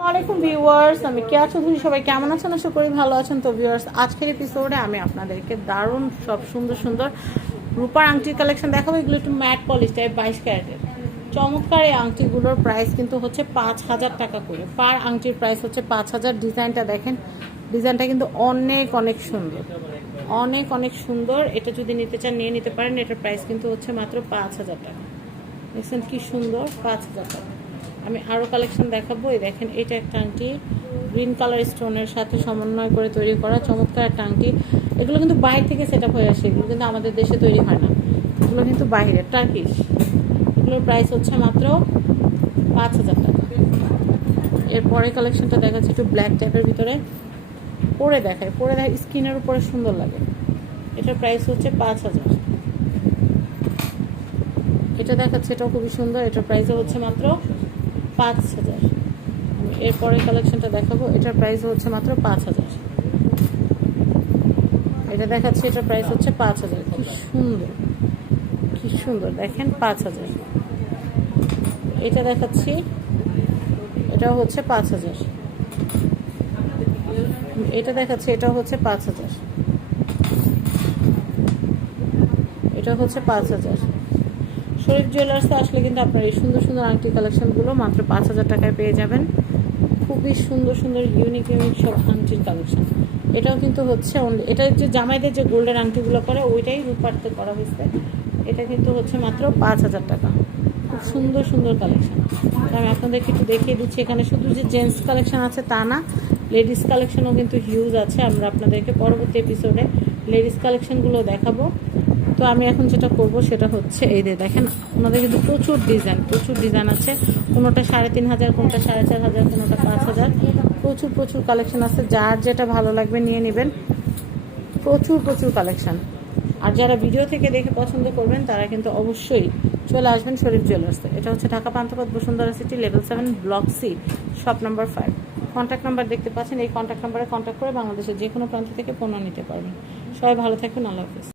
আসসালামাইকুম ভিউয়ার্স, আমি কেয়া চৌধুরী সবাই কেমন আছেন? আশা করি ভালো আছেন। তো ভিউয়ার্স, আজকের এপিসোডে আমি আপনাদেরকে দারুণ সব সুন্দর সুন্দর রূপার আংটির কালেকশন দেখাবো। এগুলো একটু ম্যাট পলিশ টাইপ বাইশ ক্যারেটের চমৎকার এই আংটিগুলোর প্রাইস কিন্তু হচ্ছে পাঁচ হাজার টাকা করে। পার আংটির প্রাইস হচ্ছে পাঁচ হাজার। ডিজাইনটা দেখেন ডিজাইনটা কিন্তু অনেক অনেক সুন্দর। অনেক অনেক সুন্দর। এটা যদি নিতে চান, নিয়ে নিতে পারেন। এটার প্রাইস কিন্তু হচ্ছে মাত্র পাঁচ হাজার টাকা। দেখছেন কি সুন্দর? পাঁচ হাজার টাকা। আমি আরও কালেকশন দেখাবো। এই দেখেন, এটা একটা আংটি। গ্রিন কালার স্টোনের সাথে সমন্বয় করে তৈরি করা চমৎকার একটা আংটি। এগুলো কিন্তু বাইরে থেকে সেট আপ হয়ে আসে। এগুলো কিন্তু আমাদের দেশে তৈরি হয় না। এগুলো কিন্তু বাইরে টার্কিশ এগুলোর প্রাইস হচ্ছে মাত্র পাঁচ হাজার টাকা। এরপরে কালেকশনটা দেখাচ্ছে একটু ব্ল্যাক টাইপের ভিতরে। পরে দেখায় পরে দেখায় স্কিনের উপরে সুন্দর লাগে। এটার প্রাইস হচ্ছে পাঁচ হাজার। এটা দেখাচ্ছে, এটাও খুবই সুন্দর। এটার প্রাইসও হচ্ছে মাত্র পাঁচ হাজার। এরপরে কালেকশনটা দেখাবো। এটার প্রাইস হচ্ছে মাত্র পাঁচ হাজার। এটা দেখাচ্ছে, এটার প্রাইস হচ্ছে পাঁচ হাজার। কি সুন্দর। কি সুন্দর। দেখেন, পাঁচ হাজার। এটা দেখাচ্ছি, এটাও হচ্ছে পাঁচ হাজার। এটা দেখাচ্ছে, এটাও হচ্ছে পাঁচ হাজার। এটা হচ্ছে পাঁচ হাজার। শরীফ জুয়েলার্সে আসলে কিন্তু আপনার এই সুন্দর সুন্দর আংটি কালেকশনগুলো মাত্র পাঁচ হাজার টাকায় পেয়ে যাবেন। খুবই সুন্দর সুন্দর ইউনিক ইউনিক সব আংটির কালেকশন এটাও কিন্তু হচ্ছে এটা যে জামাইদের যে গোল্ডের আংটিগুলো করে ওইটাই রূপার্থে করা হয়েছে। এটা কিন্তু হচ্ছে মাত্র পাঁচ হাজার টাকা। খুব সুন্দর সুন্দর কালেকশন আমি আপনাদেরকে একটু দেখিয়ে দিচ্ছি, এখানে শুধু যে জেন্টস কালেকশন আছে তা না লেডিস কালেকশনও কিন্তু হিউজ আছে। আমরা আপনাদেরকে পরবর্তী এপিসোডে লেডিস কালেকশনগুলো দেখাবো। তো আমি এখন যেটা করব সেটা হচ্ছে এই যে দেখেন ওনাদের কিন্তু প্রচুর ডিজাইন প্রচুর ডিজাইন আছে। কোনোটা সাড়ে তিন হাজার, কোনোটা সাড়ে চার হাজার, কোনোটা পাঁচ হাজার। প্রচুর প্রচুর কালেকশন আছে। যার যেটা ভালো লাগবে নিয়ে নেবেন। প্রচুর প্রচুর কালেকশন আর যারা ভিডিও থেকে দেখে পছন্দ করবেন, তারা কিন্তু অবশ্যই চলে আসবেন শরীফ জুয়েলার্সে এটা হচ্ছে Dhaka Panthapath Bashundhara city level seven block C shop number five contact number দেখতে পাচ্ছেন। এই কন্ট্যাক্ট নাম্বারে কন্ট্যাক্ট করে বাংলাদেশের যে কোনো প্রান্ত থেকে পণ্য নিতে পারবেন। সবাই ভালো থাকবেন। আল্লাহ হাফিজ।